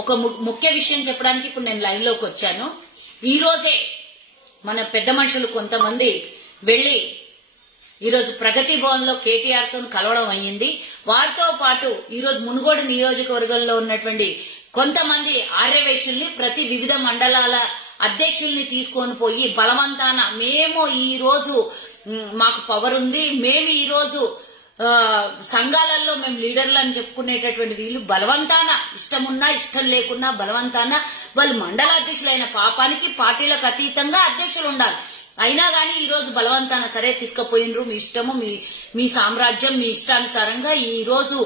ఒక ముఖ్య విషయం చెప్పడానికి ఇప్పుడు నేను లైవ్ లోకి వచ్చాను. ఈ రోజే మన పెద్ద మనుషులు కొంతమంది వెళ్లి ఈరోజు ప్రగతి భవన్ లో కేటీఆర్ తో కలవడం అయ్యింది. వారితో పాటు ఈరోజు మునుగోడు నియోజకవర్గంలో ఉన్నటువంటి కొంతమంది ఆర్యవైశ్యుల్ని ప్రతి వివిధ మండలాల అధ్యక్షుల్ని తీసుకొని పోయి బలవంతాన మేము ఈ రోజు మాకు పవర్ ఉంది, మేము ఈ రోజు సంఘాలలో మేము లీడర్లు అని చెప్పుకునేటటువంటి వీళ్ళు బలవంతాన ఇష్టమున్నా ఇష్టం లేకున్నా బలవంతాన వాళ్ళు మండల అధ్యక్షులైన పాపానికి పార్టీలకు అతీతంగా అధ్యక్షులు ఉండాలి. అయినా గానీ ఈ రోజు బలవంతాన సరే తీసుకుపోయినరు, మీ ఇష్టము, మీ సామ్రాజ్యం, మీ ఇష్టానుసారంగా ఈ రోజు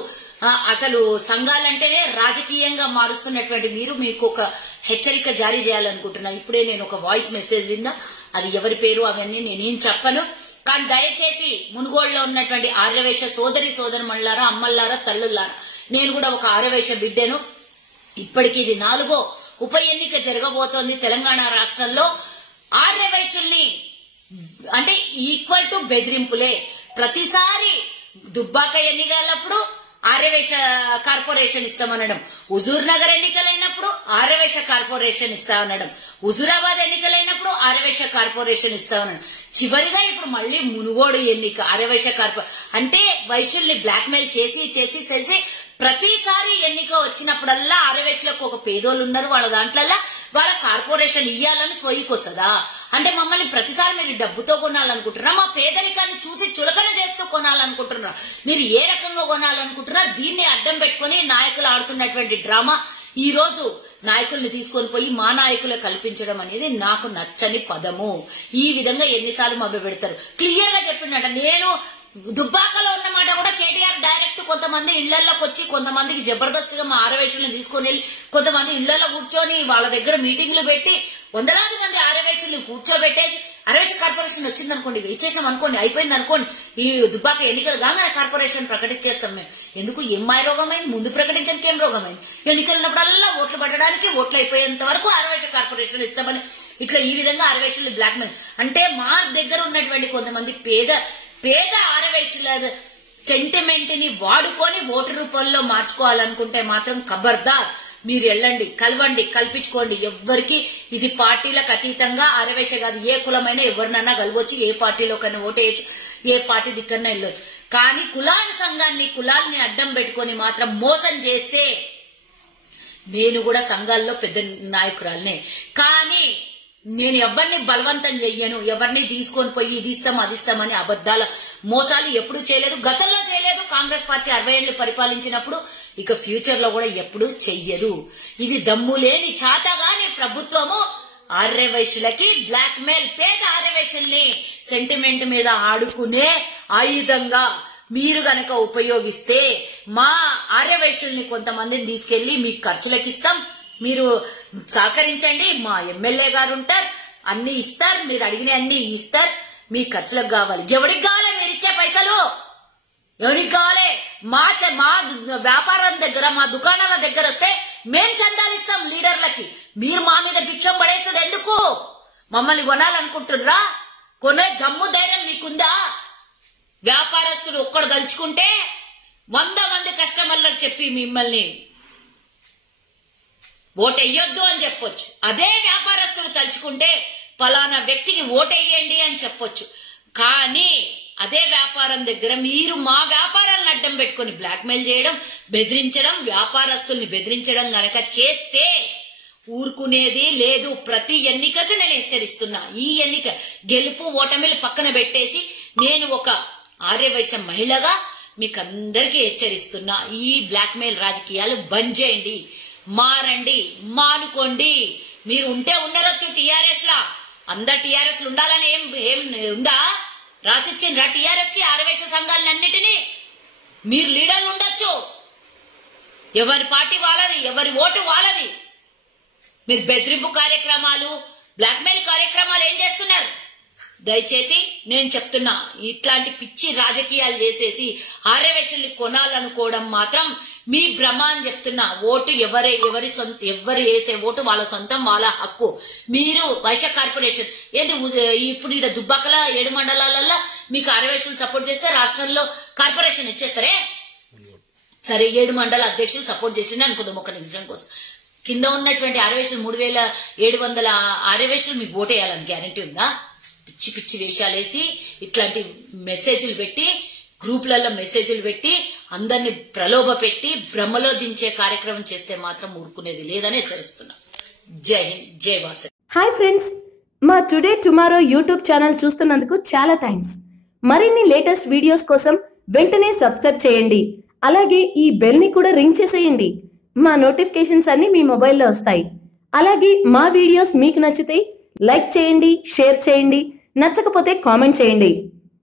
అసలు సంఘాలంటేనే రాజకీయంగా మారుస్తున్నటువంటి మీరు మీకు ఒక హెచ్చరిక జారీ చేయాలనుకుంటున్నా. ఇప్పుడే నేను ఒక వాయిస్ మెసేజ్ విన్నా, అది ఎవరి పేరు అవన్నీ నేనేం చెప్పను. కానీ దయచేసి మునుగోడులో ఉన్నటువంటి ఆర్యవైశ్య సోదరిమణులారా, అమ్మల్లారా, తల్లుల్లారా, నేను కూడా ఒక ఆర్యవైశ్య బిడ్డను. ఇప్పటికి ఇది 4వ ఉప ఎన్నిక జరగబోతోంది తెలంగాణ రాష్ట్రంలో. ఆర్యవైశ్యుల్ని అంటే ఈక్వల్ టు బెదిరింపులే. ప్రతిసారి దుబ్బాక ఎన్నికలప్పుడు ఆర్యవైశ్య కార్పొరేషన్ ఇస్తామనడం, హుజూర్ నగర్ ఎన్నికలైనప్పుడు ఆర్యవైశ్య కార్పొరేషన్ ఇస్తామనడం, హుజూరాబాద్ ఎన్నికలైనప్పుడు ఆర్యవైశ్య కార్పొరేషన్ ఇస్తామనడం, చివరిగా ఇప్పుడు మళ్ళీ మునుగోడు ఎన్నిక ఆర్యవైశ్య అంటే వైశ్యుల్ని బ్లాక్ మెయిల్ చేసి ప్రతిసారి ఎన్నిక వచ్చినప్పుడల్లా ఆర్యవైశ్యులకు ఒక పేదోళ్ళు ఉన్నారు, వాళ్ళ దాంట్లో వాళ్ళ కార్పొరేషన్ ఇయ్యాలని సోయికొస్తుందా? అంటే మమ్మల్ని ప్రతిసారి మీరు డబ్బుతో కొనాలనుకుంటున్నారా? మా పేదరికాన్ని చూసి చులకన చేస్తూ కొనాలనుకుంటున్నారా? మీరు ఏ రకంగా కొనాలనుకుంటున్నారా? దీన్ని అడ్డం పెట్టుకుని నాయకులు ఆడుతున్నటువంటి డ్రామా ఈ రోజు నాయకుల్ని తీసుకొని పోయి మా నాయకులే కల్పించడం అనేది నాకు నచ్చని పదము. ఈ విధంగా ఎన్నిసార్లు మొదలు పెడతారు? క్లియర్ గా చెప్పిండట. నేను దుబ్బాకలో ఉన్నమాట కూడా కేటీఆర్ డైరెక్ట్ కొంతమంది ఇళ్లలోకి వచ్చి కొంతమందికి జబర్దస్తిగా మా ఆర్యవైశ్యుల్ని తీసుకొని వెళ్ళి కొంతమంది ఇళ్లలో కూర్చొని వాళ్ళ దగ్గర మీటింగ్లు పెట్టి వందలాది మంది ఆర్యవైశ్యుల్ని కూర్చోబెట్టేసి ఆర్యవైశ్య కార్పొరేషన్ వచ్చిందనుకోండి, ఇచ్చేసినాం అనుకోండి, అయిపోయింది అనుకోండి, ఈ దుబ్బాక ఎన్నికలు కాగానే కార్పొరేషన్ ప్రకటించేస్తాం మేము. ఎందుకు ఎంఐ రోగమైంది? ముందు ప్రకటించడానికి ఏం రోగమైంది? ఎన్నికలు ఉన్నప్పుడల్లా ఓట్లు పడడానికి ఓట్లు అయిపోయేంత వరకు ఆర్యవైశ్య కార్పొరేషన్ ఇస్తామని ఇట్లా ఈ విధంగా ఆర్యవైశ్యుల్ని బ్లాక్ మెయిల్ అంటే మా దగ్గర ఉన్నటువంటి కొంతమంది పేద ఆర్యవైశ్యుల సెంటిమెంట్ ని వాడుకొని ఓటు రూపంలో మార్చుకోవాలనుకుంటే మాత్రం ఖబర్దార్, మీరు వెళ్ళండి, కలవండి, కల్పించుకోండి. ఎవ్వరికి ఇది పార్టీలకు అతీతంగా ఆర్యవైశ్య కాదు, ఏ కులమైనా ఎవరినైనా కలవచ్చు, ఏ పార్టీలోకైనా ఓటేయచ్చు, ఏ పార్టీ దిక్కన్నా వెళ్ళొచ్చు. కానీ కులాల్ని అడ్డం పెట్టుకొని మాత్రం మోసం చేస్తే నేను కూడా సంఘాల్లో పెద్ద నాయకురాలనే. కానీ నేను ఎవరిని బలవంతం చెయ్యను, ఎవరిని తీసుకొని పోయి ఇది ఇస్తాం అది ఇస్తామని అబద్దాల మోసాలు ఎప్పుడు చేయలేదు, గతంలో చేయలేదు. కాంగ్రెస్ పార్టీ 60 ఏళ్లు పరిపాలించినప్పుడు, ఇక ఫ్యూచర్ లో కూడా ఎప్పుడు చెయ్యదు. ఇది దమ్ము లేని చాతగాని ప్రభుత్వము ఆర్యవైశ్యులకి బ్లాక్ మెయిల్, పేద ఆర్యవైశ్యుల్ని సెంటిమెంట్ మీద ఆడుకునే ఆయుధంగా మీరు గనక ఉపయోగిస్తే మా ఆర్యవైశ్యుల్ని కొంతమందిని తీసుకెళ్లి మీకు ఖర్చులకు ఇస్తాం, మీరు సహకరించండి, మా ఎమ్మెల్యే గారు ఉంటారు, అన్ని ఇస్తారు, మీరు అడిగిన అన్ని ఇస్తారు, మీ ఖర్చులకు కావాలి. ఎవరికి కావాలి మీరు ఇచ్చే పైసలు? ఎవరికి కావాలి? మా వ్యాపారం దగ్గర, మా దుకాణాల దగ్గర వస్తే మేం చందాలు ఇస్తాం లీడర్లకి. మీరు మా మీద భిక్షం పడేస్తుంది ఎందుకు? మమ్మల్ని కొనాలనుకుంటున్నారా? కొనే దమ్ము ధైర్యం మీకుందా? వ్యాపారస్తుడు ఒక్కడు దలుచుకుంటే 100 మంది కస్టమర్లకు చెప్పి మిమ్మల్ని ఓటెయ్యొద్దు అని చెప్పొచ్చు. అదే వ్యాపారస్తులు తలుచుకుంటే పలానా వ్యక్తికి ఓటెయ్యండి అని చెప్పొచ్చు. కానీ అదే వ్యాపారం దగ్గర మీరు మా వ్యాపారాలను అడ్డం పెట్టుకుని బ్లాక్ మెయిల్ చేయడం, బెదిరించడం, వ్యాపారస్తుల్ని బెదిరించడం గనక చేస్తే ఊరుకునేది లేదు. ప్రతి ఎన్నికకు నేను హెచ్చరిస్తున్నా. ఈ ఎన్నిక గెలుపు ఓటమిలు పక్కన పెట్టేసి నేను ఒక ఆర్యవైశ్య మహిళగా మీకు అందరికీ హెచ్చరిస్తున్నా. ఈ బ్లాక్ మెయిల్ రాజకీయాలు బంద్ చేయండి, మారండి, మానుకోండి. మీరు ఉంటే ఉండరొచ్చు టీఆర్ఎస్ లా, అందరు టీఆర్ఎస్ లు ఉండాలని ఏం ఉందా? రాసిచ్చిండ్రా టీఆర్ఎస్ కి ఆర్యవైశ్య సంఘాలన్నిటినీ? మీరు లీడర్లు ఉండొచ్చు, ఎవరి పార్టీ వాళ్ళది, ఎవరి ఓటు వాళ్ళది. మీరు బెదిరింపు కార్యక్రమాలు, బ్లాక్ మెయిల్ కార్యక్రమాలు ఏం చేస్తున్నారు? దయచేసి నేను చెప్తున్నా, ఇట్లాంటి పిచ్చి రాజకీయాలు చేసేసి ఆర్యవైశ్యుల్ని కొనాలనుకోవడం మాత్రం మీ భ్రమ అని చెప్తున్నా. ఓటు ఎవరు వేసే ఓటు వాళ్ళ సొంతం, వాళ్ళ హక్కు. మీరు వైశ్య కార్పొరేషన్ ఏంటి ఇప్పుడు ఇక్కడ దుబ్బాకల 7 మండలాలలో మీకు ఆర్యవైశ్యులు సపోర్ట్ చేస్తే రాష్ట్రంలో కార్పొరేషన్ ఇచ్చేస్తారే? సరే 7 మండల అధ్యక్షులు సపోర్ట్ చేసింది అనుకుందాం ఒక నిమిషం కోసం. కింద ఉన్నటువంటి ఆర్యవేశ్వలు 3700 ఆర్యవేశ్వలు మీకు ఓటేయాలని గ్యారంటీ ఉందా? పిచ్చి పిచ్చి వేషాలు వేసి ఇట్లాంటి మెసేజ్లు పెట్టి గ్రూపులలో మెసేజ్లు పెట్టి అందరిని ప్రలోభ పెట్టి భ్రమలో దించే కార్యక్రమం చేస్తే మాత్రం ఊరుకునేది లేదని హెచ్చరిస్తున్నా. జై హింద్, జై వాసవి. హాయ్ ఫ్రెండ్స్, మా టుడే టుమారో యూట్యూబ్ ఛానల్ చూస్తున్నందుకు చాలా థ్యాంక్స్. మరిన్ని లేటెస్ట్ వీడియోస్ కోసం వెంటనే సబ్స్క్రైబ్ చేయండి. అలాగే ఈ బెల్ ని కూడా రింగ్ చేసేయండి. మా నోటిఫికేషన్స్ అన్ని మీ మొబైల్లో వస్తాయి. అలాగే మా వీడియోస్ మీకు నచ్చితే లైక్ చేయండి, షేర్ చేయండి, నచ్చకపోతే కామెంట్ చేయండి.